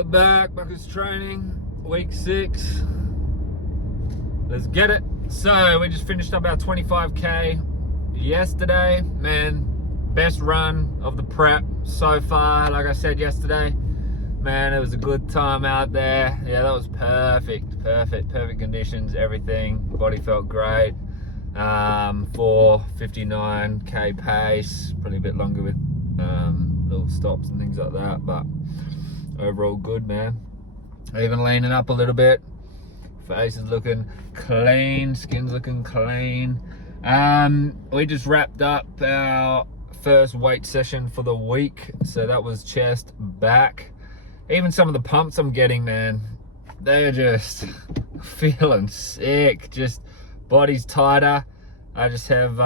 we're back as training, week 6. Let's get it. So we just finished up our 25k yesterday. Man, best run of the prep so far. Like I said yesterday, man, it was a good time out there. Yeah, that was perfect conditions, everything. Body felt great. 4:59k pace, probably a bit longer with little stops and things like that, but overall good, man. Even leaning up a little bit. Face is looking clean, skin's looking clean. We just wrapped up our first weight session for the week, so that was chest, back. Even some of the pumps I'm getting, man, they're just feeling sick. Just body's tighter. I just have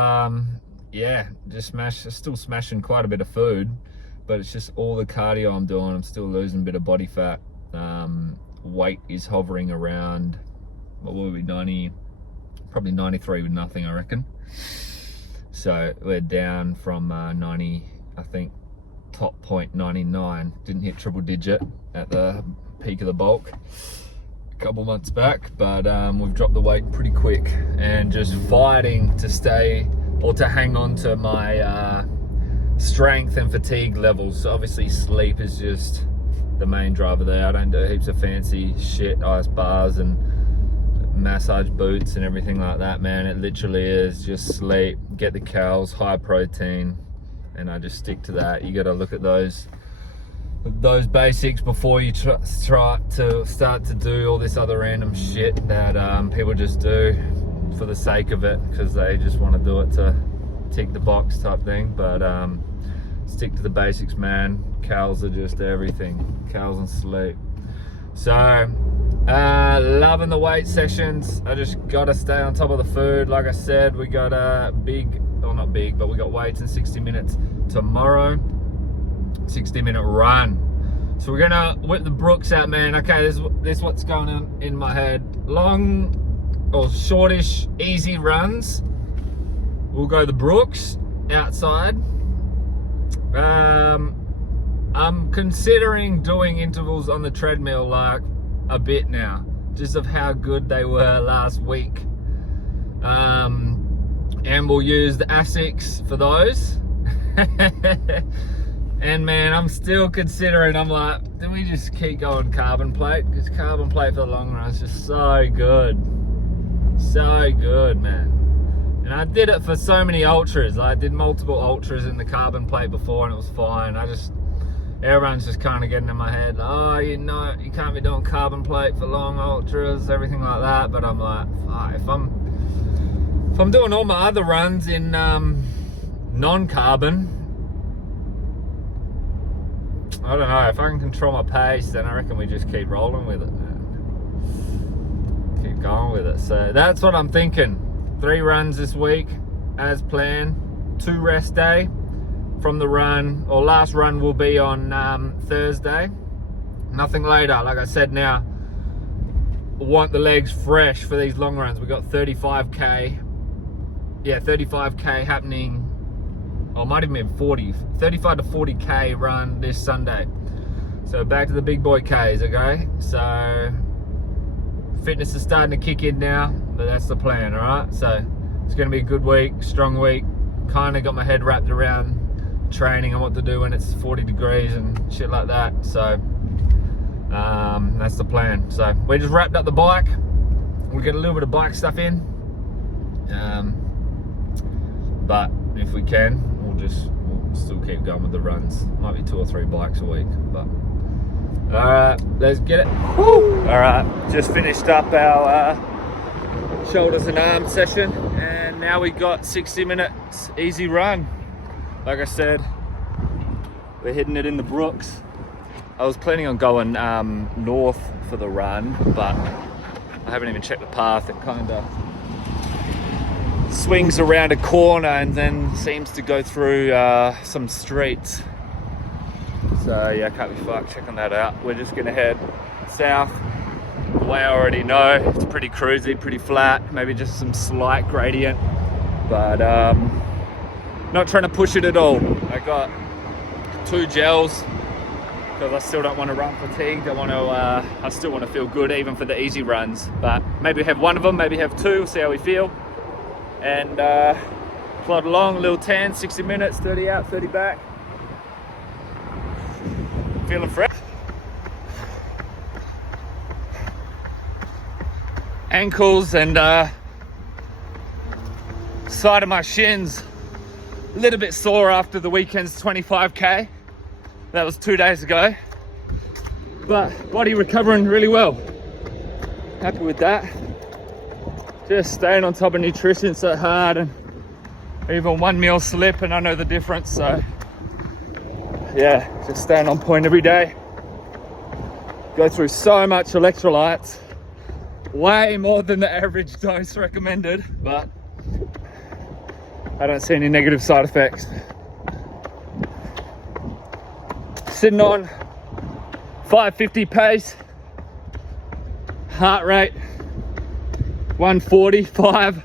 still smashing quite a bit of food, but it's just all the cardio I'm doing. I'm still losing a bit of body fat. Weight is hovering around, what will be 90, probably 93 with nothing, I reckon. So we're down from 90, I think top point 99. Didn't hit triple digit at the peak of the bulk a couple months back, but we've dropped the weight pretty quick and just fighting to stay or to hang on to my strength and fatigue levels. So obviously sleep is just the main driver there. I don't do heaps of fancy shit, ice bars and massage boots and everything like that, man. It literally is just sleep, get the cows, high protein, and I just stick to that. You got to look at those basics before you try to start to do all this other random shit that people just do for the sake of it, because they just want to do it to tick the box type thing. But stick to the basics, man. Cows are just everything. Cows and sleep. So loving the weight sessions. I just got to stay on top of the food. Like I said, we got a not big, but we got weights in 60 minutes tomorrow. 60-minute run. So we're gonna whip the Brooks out, man. Okay, this is what's going on in my head. Long or shortish, easy runs. We'll go the Brooks outside. I'm considering doing intervals on the treadmill like a bit now, just of how good they were last week. And we'll use the ASICs for those. And man, I'm still considering, I'm like, do we just keep going carbon plate? Because carbon plate for the long run is just so good. So good, man. And I did it for so many ultras. I did multiple ultras in the carbon plate before and it was fine. Everyone's just kind of getting in my head, oh, you can't be doing carbon plate for long ultras, everything like that. But I'm like, if I'm doing all my other runs in non-carbon, I don't know, if I can control my pace, then I reckon we just keep rolling with it, man. Keep going with it. So that's what I'm thinking. 3 runs this week as planned. 2 rest day from the run, or last run will be on Thursday. Nothing later. Like I said, now want the legs fresh for these long runs. We got 35k happening, or might even be 35 to 40k run this Sunday. So back to the big boy Ks, okay? So fitness is starting to kick in now, but that's the plan, all right? So it's gonna be a good week, strong week. Kind of got my head wrapped around training and what to do when it's 40 degrees and shit like that. So that's the plan. So we just wrapped up the bike. We'll get a little bit of bike stuff in. But if we can, we'll still keep going with the runs. Might be 2 or 3 bikes a week, but all right, let's get it. Woo! All right, just finished up our shoulders and arms session, and now we got 60 minutes easy run. Like I said, we're hitting it in the Brooks. I was planning on going north for the run, but I haven't even checked the path. It kind of swings around a corner and then seems to go through some streets. So yeah, can't be fucked checking that out. We're just gonna head south. The way I already know, it's pretty cruisy, pretty flat, maybe just some slight gradient, but not trying to push it at all. I got 2 gels because I still don't want to run fatigued. I still want to feel good even for the easy runs, but maybe have one of them, maybe have two, see how we feel, and plod along, a little 10, 60 minutes, 30 out, 30 back. Feeling fresh. Ankles and side of my shins a little bit sore after the weekend's 25k. That was 2 days ago, but body recovering really well. Happy with that. Just staying on top of nutrition so hard, and even 1 meal slip and I know the difference. So yeah, just staying on point every day. Go through so much electrolytes, way more than the average dose recommended, but I don't see any negative side effects. Sitting on 550 pace, heart rate 145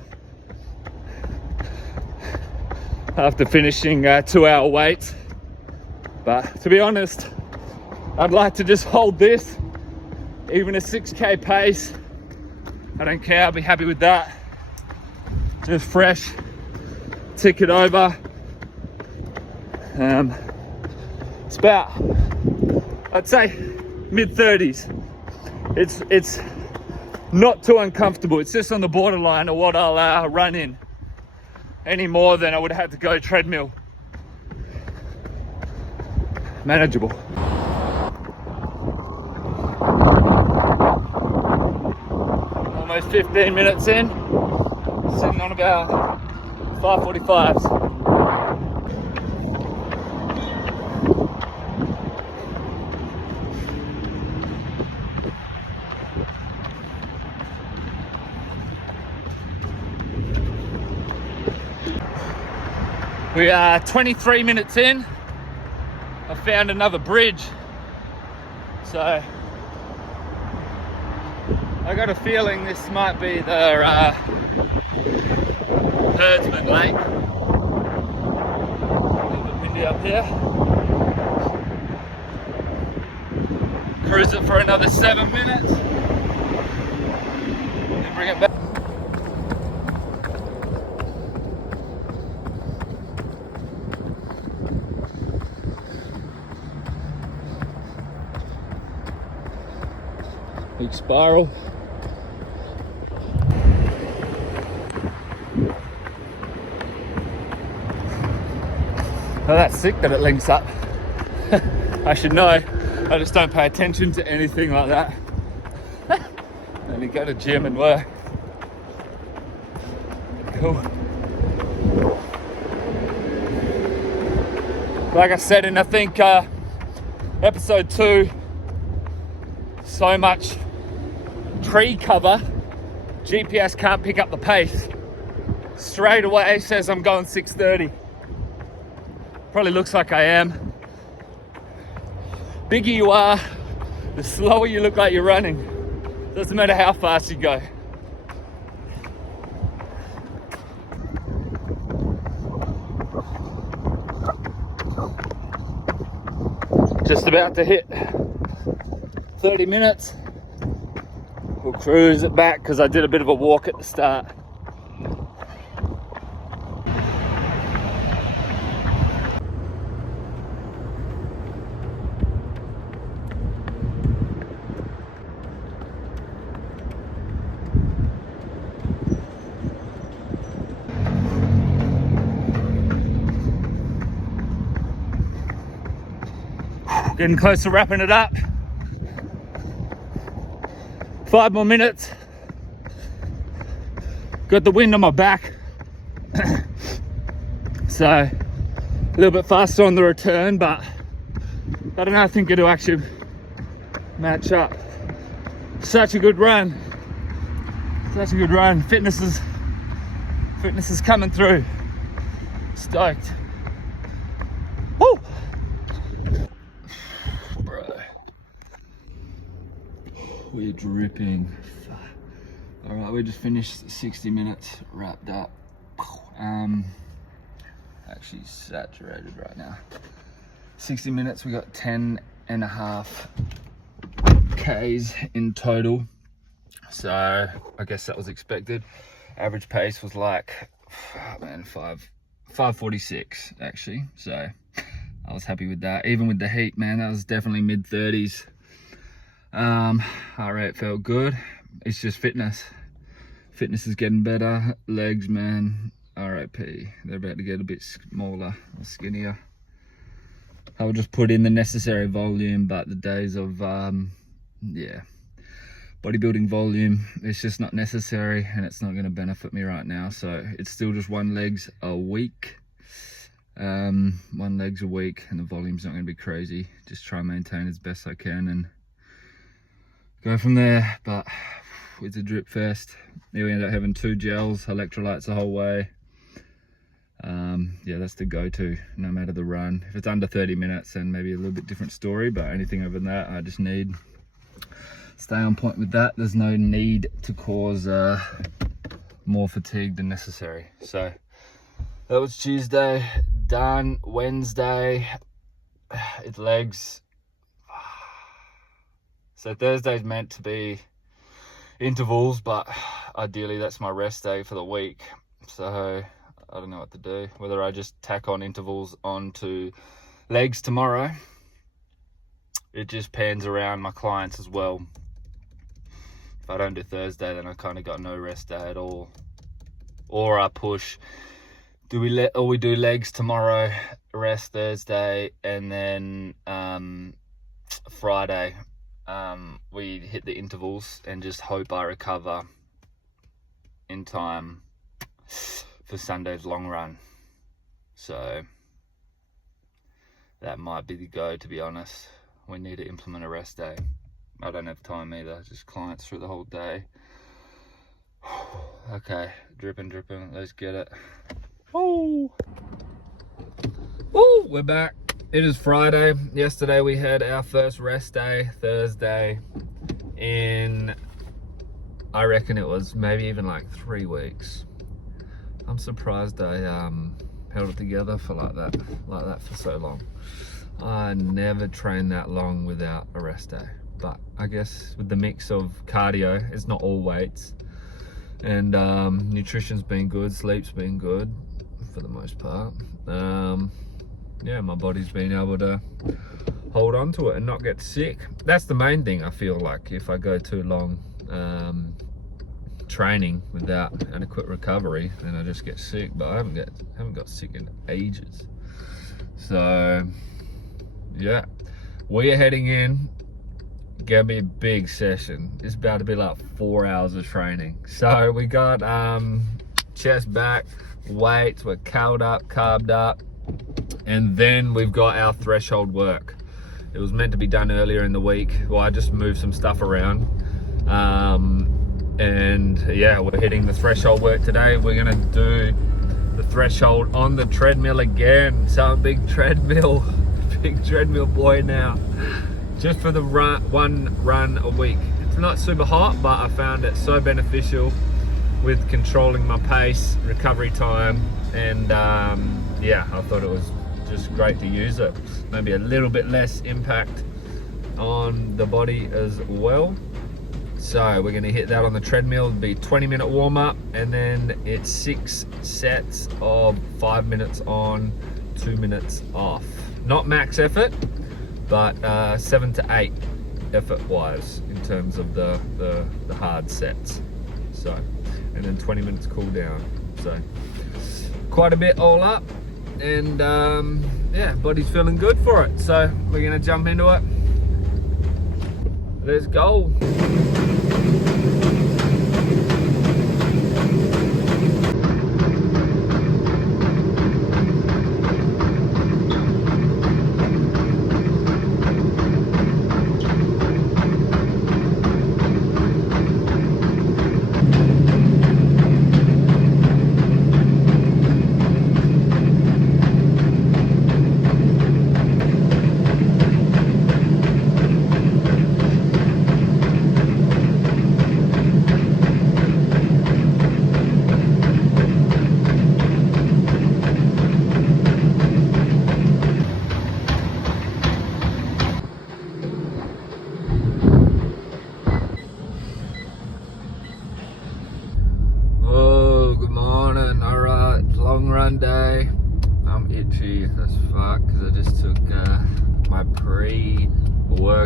after finishing 2-hour weights. But to be honest, I'd like to just hold this, even a 6k pace. I don't care, I'll be happy with that. Just fresh, tick it over. It's about, I'd say, mid-30s. It's not too uncomfortable. It's just on the borderline of what I'll run in. Any more than I would have to go treadmill. Manageable. Almost 15 minutes in, sitting on about 545s. We are 23 minutes in. I found another bridge. So I got a feeling this might be the Herdsman Lake. A little bit windy up here. Cruise it for another 7 minutes. And bring it back. Big spiral. Oh, that's sick that it links up. I should know. I just don't pay attention to anything like that. Only go to gym and work. Cool. Like I said in, I think, episode 2, so much tree cover, GPS can't pick up the pace. Straight away says I'm going 6:30. Probably looks like I am. Bigger you are, the slower you look like you're running. Doesn't matter how fast you go. Just about to hit 30 minutes. We'll cruise it back because I did a bit of a walk at the start. Getting close to wrapping it up. 5 more minutes. Got the wind on my back. So a little bit faster on the return, but I don't know, I think it'll actually match up. Such a good run. Such a good run. Fitness is coming through. Stoked. Woo! We're dripping. All right, we just finished 60 minutes, wrapped up. Actually saturated right now. 60 minutes, we got 10 Ks in total. So I guess that was expected. Average pace was like, oh man, 5:46 actually. So I was happy with that. Even with the heat, man, that was definitely mid 30s. Heart rate felt good. It's just fitness. Fitness is getting better. Legs, man, RIP. They're about to get a bit smaller or skinnier. I'll just put in the necessary volume, but the days of, yeah, bodybuilding volume, it's just not necessary, and it's not going to benefit me right now. So it's still just 1 legs a week. 1 legs a week, and the volume's not going to be crazy. Just try and maintain as best I can and go from there. But it's a drip fest. Then we end up having 2 gels, electrolytes the whole way. Yeah, that's the go-to no matter the run. If it's under 30 minutes, then maybe a little bit different story, but anything over than that, I just need stay on point with that. There's no need to cause more fatigue than necessary. So that was Tuesday, done. Wednesday, it's legs. So Thursday's meant to be intervals, but ideally that's my rest day for the week. So I don't know what to do, whether I just tack on intervals onto legs tomorrow. It just pans around my clients as well. If I don't do Thursday, then I kind of got no rest day at all. Or I push, we do legs tomorrow, rest Thursday, and then Friday we hit the intervals and just hope I recover in time for Sunday's long run. So that might be the go, to be honest. We need to implement a rest day. I don't have time either, just clients through the whole day. Okay, dripping, let's get it. Oh, we're back. It is Friday. Yesterday we had our first rest day, Thursday, in, I reckon it was maybe even like 3 weeks. I'm surprised I held it together for like that for so long. I never trained that long without a rest day. But I guess with the mix of cardio, it's not all weights, and nutrition's been good, sleep's been good for the most part. Yeah, my body's been able to hold on to it and not get sick. That's the main thing. I feel like if I go too long training without adequate recovery, then I just get sick. But I haven't got sick in ages. So yeah, we are heading in. Gonna be a big session. It's about to be like 4 hours of training. So we got chest, back, weights. We're carved up, and then we've got our threshold work. It was meant to be done earlier in the week. Well, I just moved some stuff around. And yeah, we're hitting the threshold work today. We're gonna do the threshold on the treadmill again. So a big treadmill boy now. Just for the one run a week. It's not super hot, but I found it so beneficial with controlling my pace, recovery time, and yeah, I thought it was just great to use it. Maybe a little bit less impact on the body as well. So we're gonna hit that on the treadmill. It'll be 20-minute warm up, and then it's 6 sets of 5 minutes on, 2 minutes off. Not max effort, but 7 to 8 effort wise in terms of the hard sets. So, and then 20 minutes cool down. So quite a bit all up, and yeah, body's feeling good for it. So we're gonna jump into it. Let's go.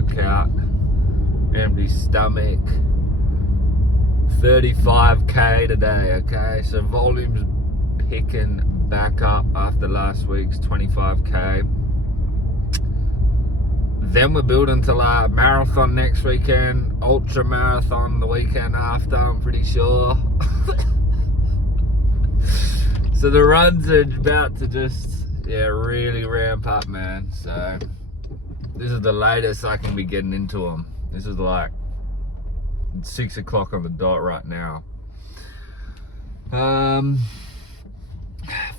workout, empty stomach, 35k today, okay? So volume's picking back up after last week's 25k. Then we're building to like marathon next weekend, ultra marathon the weekend after, I'm pretty sure. So the runs are about to just, really ramp up, man. So this is the latest I can be getting into them. This is like 6 o'clock on the dot right now.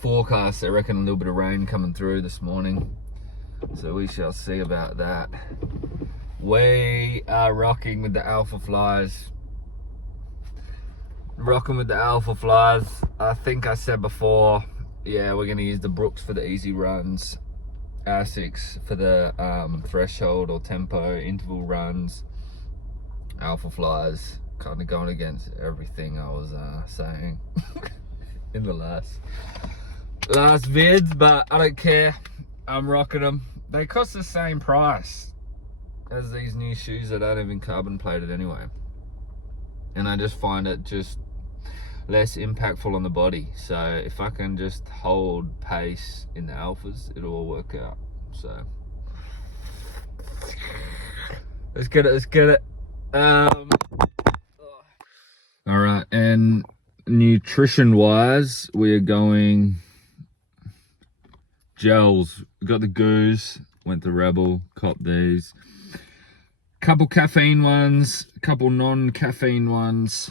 Forecast, I reckon a little bit of rain coming through this morning. So we shall see about that. We are rocking with the alpha flies. Rocking with the alpha flies. I think I said before, we're gonna use the Brooks for the easy runs, Asics for the threshold or tempo interval runs, alpha flies, kind of going against everything I was saying in the last vids, but I don't care. I'm rocking them. They cost the same price as these new shoes that aren't even carbon plated anyway, and I just find it just less impactful on the body. So if I can just hold pace in the alphas, it'll all work out. So let's get it. All right, and nutrition wise, we are going gels. We got the Goose, went to Rebel, cop these. Couple caffeine ones, couple non-caffeine ones,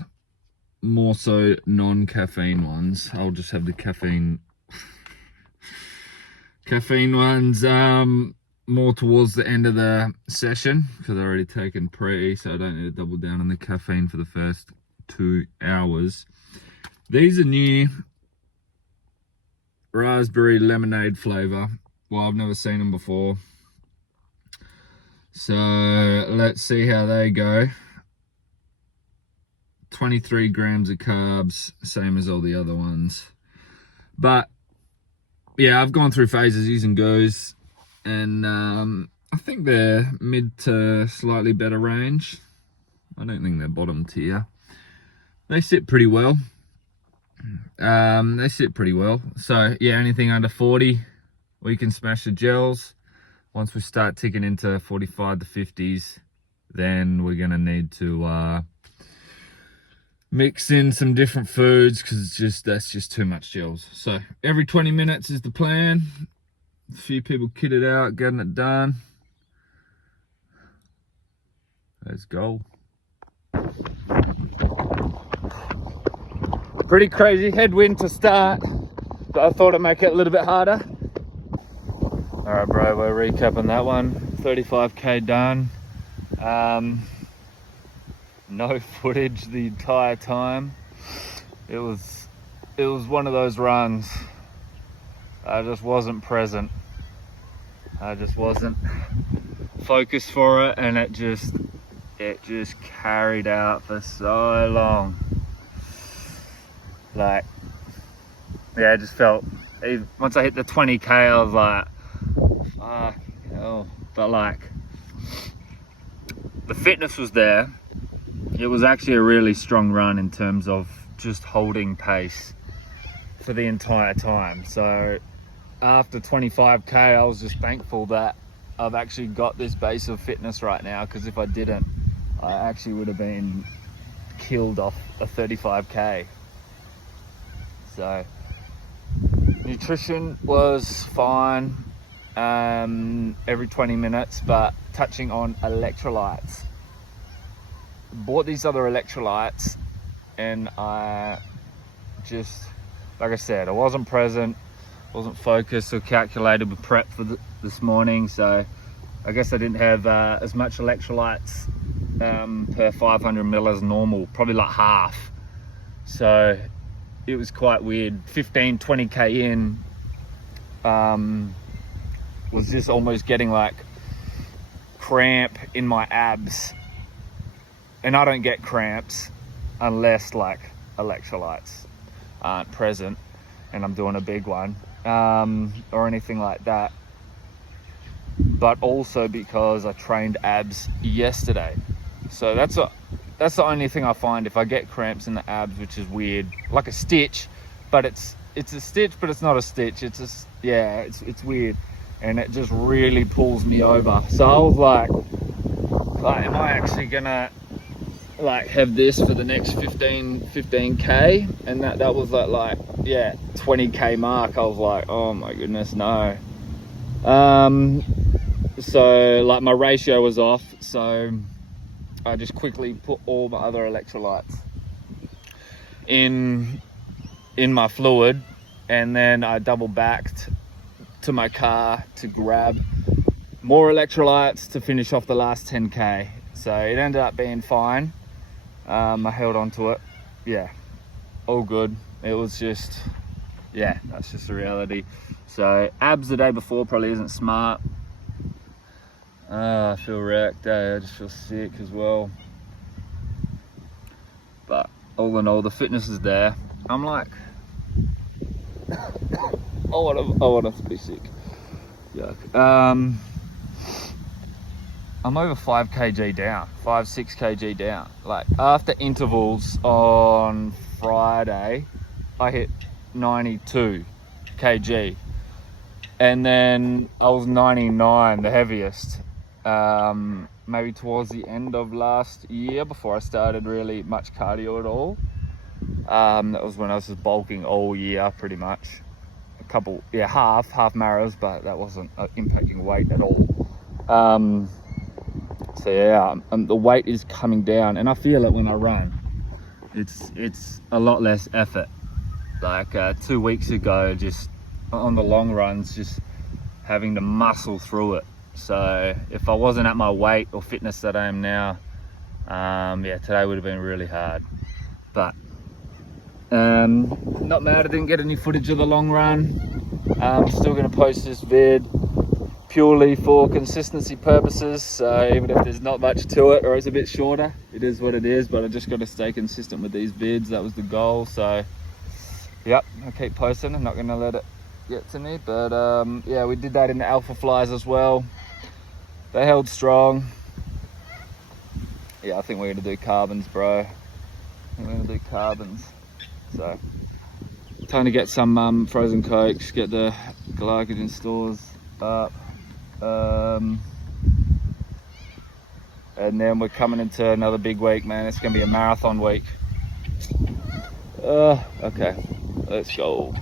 more so non-caffeine ones. I'll just have the caffeine ones more towards the end of the session, because I've already taken pre, so I don't need to double down on the caffeine for the first 2 hours. These are new, raspberry lemonade flavor. Well, I've never seen them before, so let's see how they go. 23 grams of carbs, same as all the other ones. But yeah, I've gone through phases using Goes, and I think they're mid to slightly better range. I don't think they're bottom tier. They sit pretty well. So yeah, anything under 40, we can smash the gels. Once we start ticking into 45 to 50s, then we're gonna need to mix in some different foods, because that's just too much gels. So every 20 minutes is the plan. A few people kitted out, getting it done. Let's go. Pretty crazy headwind to start, but I thought I'd make it a little bit harder. All right, bro, we're recapping that one. 35k done. No footage the entire time. It was one of those runs. I just wasn't present. I just wasn't focused for it, and it just carried out for so long. Like, yeah, I just felt, once I hit the 20k, I was like, fuck hell. But like, the fitness was there. It was actually a really strong run in terms of just holding pace for the entire time. So after 25k, I was just thankful that I've actually got this base of fitness right now, because if I didn't, I actually would have been killed off a 35k. So nutrition was fine every 20 minutes, but touching on electrolytes. Bought these other electrolytes, and I just, like I said, I wasn't present, wasn't focused or calculated with prep for this morning, so I guess I didn't have as much electrolytes per 500 ml as normal, probably like half. So it was quite weird. 20k in, was just almost getting like cramp in my abs. And I don't get cramps unless like electrolytes aren't present and I'm doing a big one or anything like that. but also because I trained abs yesterday. So that's the only thing I find if I get cramps in the abs, which is weird, like a stitch, but it's a stitch, but it's not a stitch. It's just, yeah, it's weird, and it just really pulls me over. So I was like, am I actually gonna like have this for the next 15k? And that was like yeah, 20k mark. I was like, oh my goodness, no. So like my ratio was off, so I just quickly put all my other electrolytes in my fluid, and then I double backed to my car to grab more electrolytes to finish off the last 10k. So it ended up being fine. I held on to it. Yeah, all good. It was just, yeah, that's just the reality. So abs the day before probably isn't smart. I feel wrecked. I just feel sick as well. But all in all, the fitness is there. I'm like, I want to be sick. Yuck. I'm over 5 kg down, 6 kg down. Like after intervals on Friday, I hit 92 kg. And then I was 99, the heaviest, maybe towards the end of last year before I started really much cardio at all. That was when I was just bulking all year pretty much. A couple, yeah, half marrows, but that wasn't impacting weight at all. So yeah, the weight is coming down, and I feel it when I run. It's a lot less effort. Like 2 weeks ago, just on the long runs, just having to muscle through it. So if I wasn't at my weight or fitness that I am now, yeah, today would have been really hard. But not mad I didn't get any footage of the long run. I'm still going to post this vid purely for consistency purposes, so even if there's not much to it or it's a bit shorter, it is what it is. But I just got to stay consistent with these vids. That was the goal. So yep, I'll keep posting. I'm not going to let it get to me. But yeah, we did that in the alpha flies as well. They held strong. Yeah, I think we're going to do carbons, bro. I think we're going to do carbons. So time to get some frozen cokes, get the glycogen stores up. And then we're coming into another big week, man. It's gonna be a marathon week. Okay, let's go.